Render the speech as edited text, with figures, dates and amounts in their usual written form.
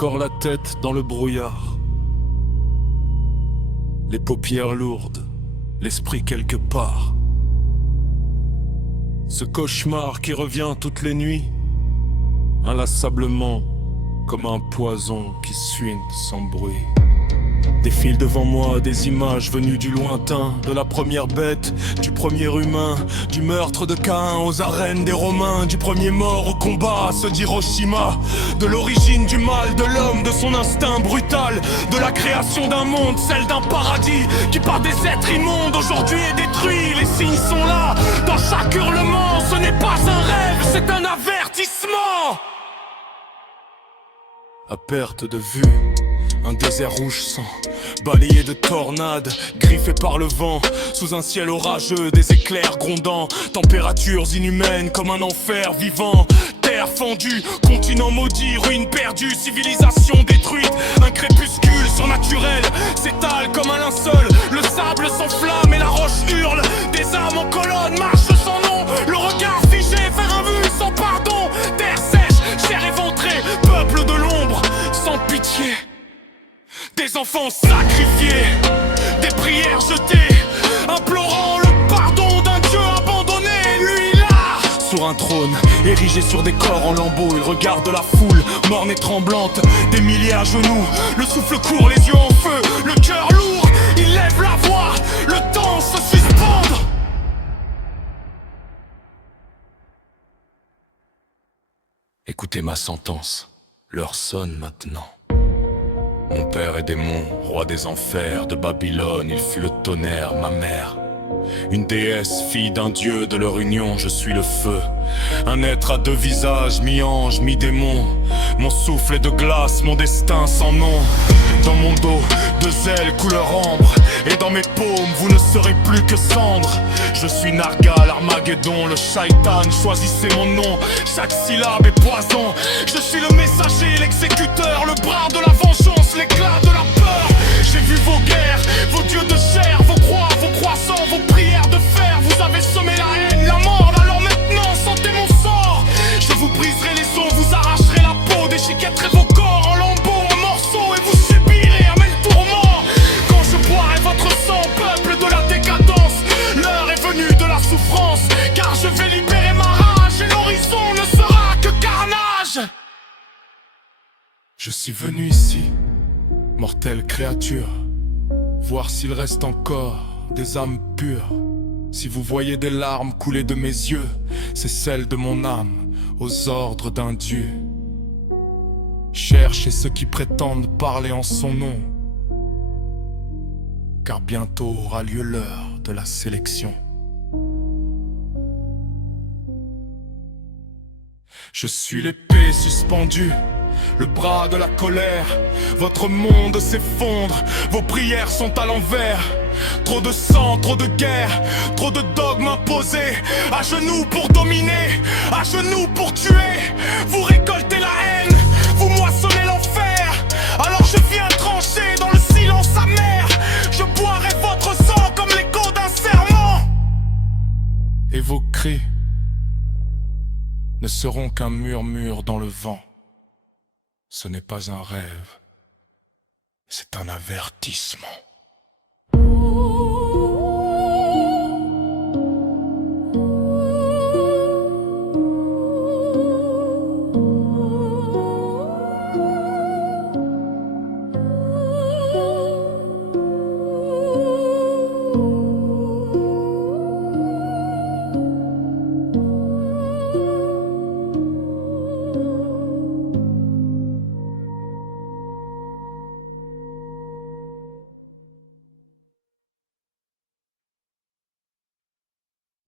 encore la tête dans le brouillard, les paupières lourdes, l'esprit quelque part. Ce cauchemar qui revient toutes les nuits, inlassablement, comme un poison qui suinte sans bruit. Défilent devant moi des images venues du lointain, de la première bête, du premier humain, du meurtre de Caïn aux arènes des Romains, du premier mort au combat à ceux d'Hiroshima, de l'origine du mal de l'homme, de son instinct brutal, de la création d'un monde, celle d'un paradis qui par des êtres immondes aujourd'hui est détruit. Les signes sont là, dans chaque hurlement, ce n'est pas un rêve, c'est un avertissement. À perte de vue, un désert rouge sang, balayé de tornades, griffé par le vent, sous un ciel orageux, des éclairs grondants, températures inhumaines comme un enfer vivant. Terre fendue, continent maudit, ruine perdue, civilisation détruite. Un crépuscule surnaturel s'étale comme un linceul. Le sable s'enflamme et la roche hurle. Des âmes en colonne marchent sans nom, le regard figé vers un but sans pardon. Terre sèche, chair éventrée, peuple de l'ombre, sans pitié. Des enfants sacrifiés, des prières jetées, implorant le pardon d'un Dieu abandonné. Lui là, sur un trône, érigé sur des corps en lambeaux, il regarde la foule, morne et tremblante, des milliers à genoux, le souffle court, les yeux en feu, le cœur lourd, il lève la voix, le temps se suspend. Écoutez ma sentence, l'heure sonne maintenant. Mon père est démon, roi des enfers, de Babylone, il fut le tonnerre, ma mère. Une déesse, fille d'un dieu, de leur union, je suis le feu. Un être à deux visages, mi-ange, mi-démon. Mon souffle est de glace, mon destin sans nom. Dans mon dos, deux ailes couleur ambre. Et dans mes paumes, vous ne serez plus que cendres. Je suis Nargal, Armageddon, le Shaitan, choisissez mon nom. Chaque syllabe est poison. Je suis le messager, l'exécuteur, le bras de la vengeance, l'éclat de la peur. J'ai vu vos guerres, vos dieux de chair, vos croix, vos croissants, vos prières de fer. Vous avez semé la haine, la mort, alors maintenant sentez mon sort. Je vous briserai les os, vous arracherai la peau, déchiquetterai vos corps en lambeaux, en morceaux, et vous subirez un même tourment. Quand je boirai votre sang, peuple de la décadence, l'heure est venue de la souffrance, car je vais libérer ma rage, et l'horizon ne sera que carnage. Je suis venu ici, mortelle créature, voir s'il reste encore des âmes pures. Si vous voyez des larmes couler de mes yeux, c'est celles de mon âme, aux ordres d'un Dieu. Cherchez ceux qui prétendent parler en son nom, car bientôt aura lieu l'heure de la sélection. Je suis l'épée suspendue, le bras de la colère. Votre monde s'effondre, vos prières sont à l'envers. Trop de sang, trop de guerre, trop de dogmes imposés. À genoux pour dominer, à genoux pour tuer. Vous récoltez la haine, vous moissonnez l'enfer. Alors je viens trancher dans le silence amer. Je boirai votre sang comme l'écho d'un serment. Et vos cris ne seront qu'un murmure dans le vent. Ce n'est pas un rêve, c'est un avertissement.